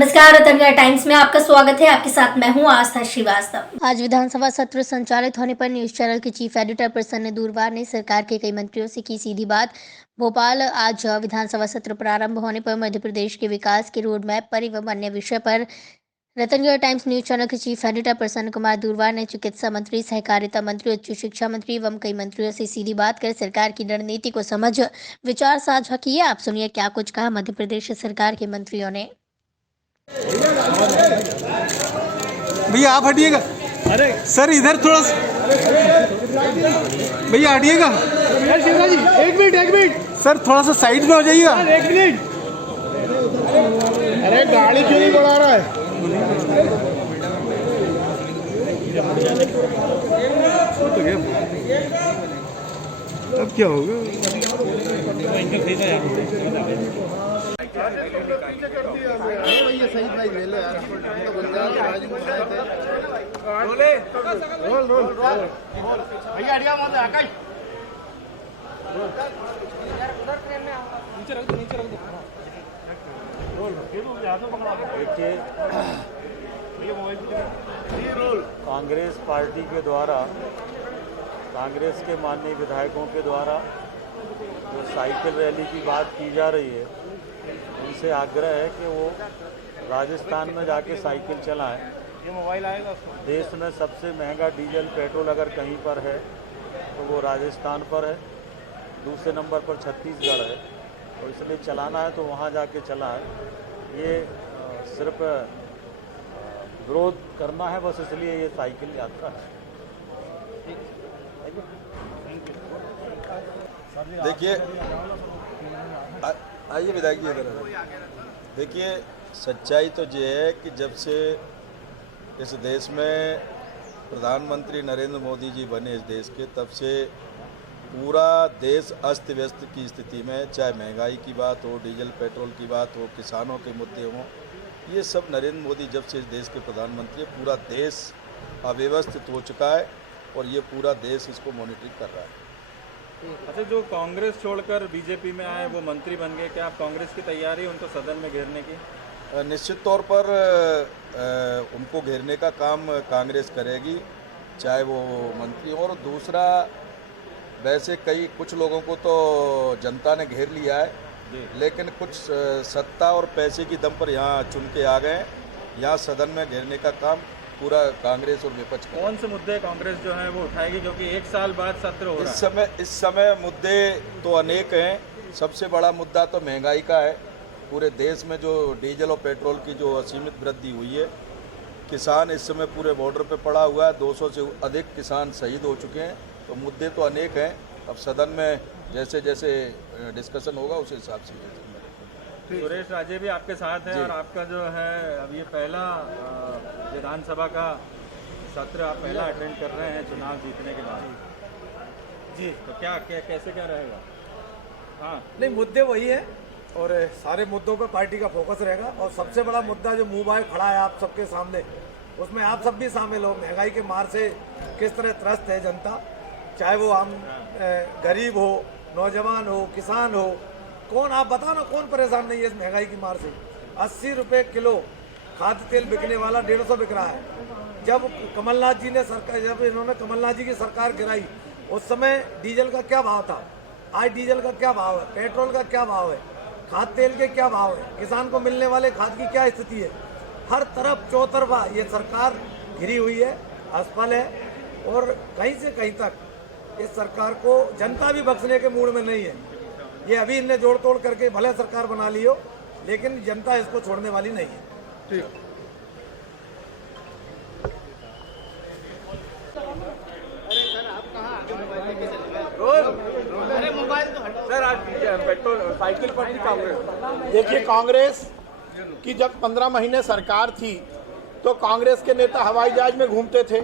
नमस्कार, रतनगढ़ टाइम्स में आपका स्वागत है। आपके साथ मैं हूं आस्था श्रीवास्तव। आज विधानसभा सत्र संचालित होने पर न्यूज चैनल के चीफ एडिटर प्रसन्न दूरवार ने सरकार के कई मंत्रियों से की सीधी बात। भोपाल आज विधानसभा सत्र प्रारंभ होने पर मध्य प्रदेश के विकास के रोड मैप पर एवं अन्य विषय पर रतनगढ़ टाइम्स न्यूज चैनल के चीफ एडिटर प्रसन्न कुमार दूरवार ने चिकित्सा मंत्री, सहकारिता मंत्री, उच्च शिक्षा मंत्री एवं कई मंत्रियों से सीधी बात कर सरकार की रणनीति को समझ विचार साझा किए। आप सुनिए क्या कुछ कहा मध्य प्रदेश सरकार के मंत्रियों ने। भैया आप हटिएगा। अरे सर इधर थोड़ा भैया हटिएगा। शिवराज जी एक मिनट सर थोड़ा सा साइड में हो जाइएगा। एक मिनट। अरे गाड़ी क्यों नहीं बढ़ा रहा है? अब क्या होगा? सही भाई ले लो यार। भैया हटिया मत आकाश। नीचे रख दो कांग्रेस पार्टी के द्वारा, कांग्रेस के माननीय विधायकों के द्वारा जो साइकिल रैली की बात की जा रही है, उनसे आग्रह है कि वो राजस्थान में जाके साइकिल चलाएं। ये मोबाइल आएगा। देश में सबसे महंगा डीजल पेट्रोल अगर कहीं पर है तो वो राजस्थान पर है, दूसरे नंबर पर छत्तीसगढ़ है, और इसलिए चलाना है तो वहाँ जाके चलाएं। ये सिर्फ विरोध करना है बस, इसलिए ये साइकिल यात्रा है। देखिए आइए विधायक जी इधर। देखिए सच्चाई तो ये है कि जब से इस देश में प्रधानमंत्री नरेंद्र मोदी जी बने इस देश के, तब से पूरा देश अस्त व्यस्त की स्थिति में, चाहे महंगाई की बात हो, डीजल पेट्रोल की बात हो, किसानों के मुद्दे हों, ये सब नरेंद्र मोदी जब से इस देश के प्रधानमंत्री, पूरा देश अव्यवस्थित हो चुका है और ये पूरा देश इसको मॉनिटरिंग कर रहा है। अच्छा, जो कांग्रेस छोड़कर बीजेपी में आए वो मंत्री बन गए, क्या आप कांग्रेस की तैयारी है उनको सदन में घेरने की? निश्चित तौर पर उनको घेरने का काम कांग्रेस करेगी, चाहे वो मंत्री हो। और दूसरा, वैसे कुछ लोगों को तो जनता ने घेर लिया है, लेकिन कुछ सत्ता और पैसे की दम पर यहाँ चुन के आ गए। यहाँ सदन में घेरने का काम पूरा कांग्रेस और विपक्ष का। कौन से मुद्दे कांग्रेस जो है वो उठाएगी, क्योंकि एक साल बाद सत्र हो रहा है? इस समय मुद्दे तो अनेक हैं। सबसे बड़ा मुद्दा तो महंगाई का है। पूरे देश में जो डीजल और पेट्रोल की जो असीमित वृद्धि हुई है, किसान इस समय पूरे बॉर्डर पे पड़ा हुआ है, 200 से अधिक किसान शहीद हो चुके हैं। तो मुद्दे तो अनेक हैं। अब सदन में जैसे जैसे डिस्कशन होगा उस हिसाब से। सुरेश राजे भी आपके साथ हैं और आपका जो है अब ये पहला विधानसभा का सत्र आप पहला अटेंड कर रहे हैं चुनाव जीतने के बाद जी, तो क्या कैसे क्या रहेगा? हाँ नहीं, मुद्दे वही है और सारे मुद्दों पे पार्टी का फोकस रहेगा। और सबसे बड़ा मुद्दा जो मुंह बाय खड़ा है आप सबके सामने, उसमें आप सब भी शामिल हो। महंगाई के मार से किस तरह त्रस्त है जनता, चाहे वो आम गरीब हो, नौजवान हो, किसान हो, कौन आप बताओ ना, कौन परेशान नहीं है इस महंगाई की मार से। 80 रुपये किलो खाद्य तेल बिकने वाला 150 बिक रहा है। जब कमलनाथ जी ने सरकार, जब इन्होंने कमलनाथ जी की सरकार गिराई, उस समय डीजल का क्या भाव था, आज डीजल का क्या भाव है, पेट्रोल का क्या भाव है, खाद्य तेल के क्या भाव है, किसान को मिलने वाले खाद की क्या स्थिति है। हर तरफ चौतरफा ये सरकार घिरी हुई है, असफल है। और कहीं से कहीं तक इस सरकार को जनता भी बख्शने के मूड में नहीं है। ये अभी इनने जोड़ तोड़ करके भले सरकार बना ली हो, लेकिन जनता इसको छोड़ने वाली नहीं है। ठीक। सर आज पेट्रोल साइकिल पर थी कांग्रेस। देखिए, कांग्रेस की जब 15 महीने सरकार थी तो कांग्रेस के नेता हवाई जहाज में घूमते थे।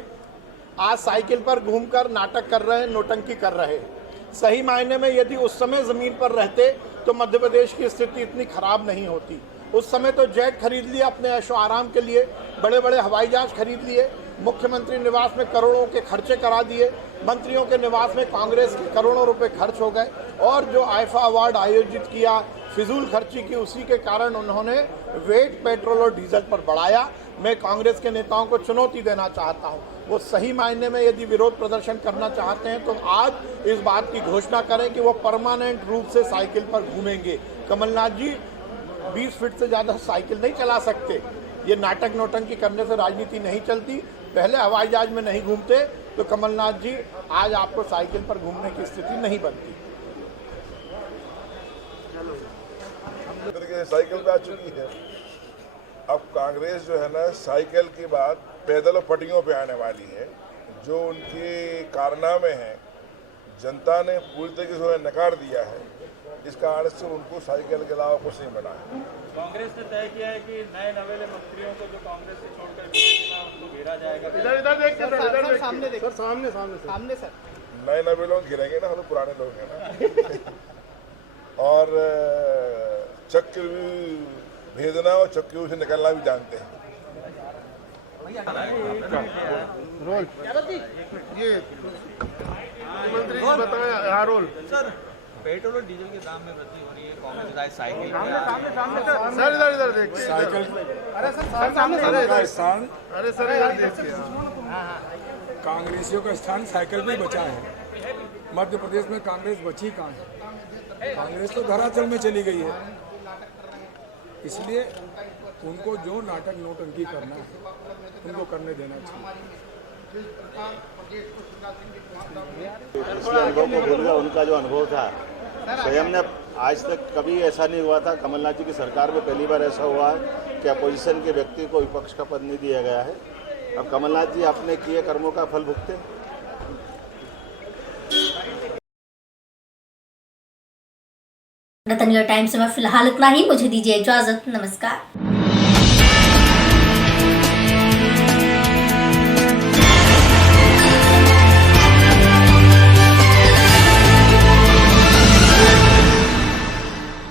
आज साइकिल पर घूमकर नाटक कर रहे हैं, नोटंकी कर रहे हैं। सही मायने में यदि उस समय जमीन पर रहते तो मध्य प्रदेश की स्थिति इतनी खराब नहीं होती। उस समय तो जेट खरीद लिया अपने ऐशो आराम के लिए, बड़े बड़े हवाई जहाज खरीद लिए। मुख्यमंत्री निवास में करोड़ों के खर्चे करा दिए, मंत्रियों के निवास में कांग्रेस के करोड़ों रुपए खर्च हो गए, और जो आईफा अवार्ड आयोजित किया फिजूल खर्ची की, उसी के कारण उन्होंने वेट पेट्रोल और डीजल पर बढ़ाया। मैं कांग्रेस के नेताओं को चुनौती देना चाहता हूं, वो सही मायने में यदि विरोध प्रदर्शन करना चाहते हैं तो आज इस बात की घोषणा करें कि वो परमानेंट रूप से साइकिल पर घूमेंगे। कमलनाथ जी 20 फीट से ज़्यादा साइकिल नहीं चला सकते। ये नाटक नौटंकी करने से राजनीति नहीं चलती। पहले हवाई जहाज में नहीं घूमते तो कमलनाथ जी आज आपको साइकिल पर घूमने की स्थिति नहीं बनती। साइकिल पे आ चुकी है। अब कांग्रेस जो है ना, साइकिल की बात पैदल और पटियों पे आने वाली है। जो उनके कारनामे हैं जनता ने पूरी तरीके से नकार दिया है। इस कारण से उनको साइकिल के अलावा कुछ नहीं बना है। कांग्रेस ने तय किया है कि नए नवेले मंत्रियों को जो कांग्रेस से छोड़कर उनको घेरा जाएगा। इधर सामने देखिए, सामने सर। नए नवे लोग घिरेंगे ना, हम तो पुराने लोग हैं ना। और चक्रव्यूह भेजना और चक्रव्यूह से निकलना भी जानते हैं। मंत्री जी बताया रोल सर। पेट्रोल और डीजल के दाम में वृद्धि हो रही है, कांग्रेस आज साइकिल सर इधर देखिए साइकिल। अरे सर सामने स्थान, अरे सर इधर देखिए, कांग्रेसियों का स्थान साइकिल में बचा है। मध्य प्रदेश में कांग्रेस बची कहाँ है? कांग्रेस तो धरातल में चली गई है। इसलिए उनको जो नाटक नौटंकी करना है उनको करने देना चाहिए। पिछले अनुभव को भूल गया। उनका जो अनुभव था, स्वयं ने आज तक कभी ऐसा नहीं हुआ था। कमलनाथ जी की सरकार में पहली बार ऐसा हुआ है कि अपोजिशन के व्यक्ति को विपक्ष का पद नहीं दिया गया है। अब कमलनाथ जी अपने किए कर्मों का फल भुगते। रतन टाइम्स में फिलहाल इतना ही। मुझे दीजिए इजाजत। नमस्कार।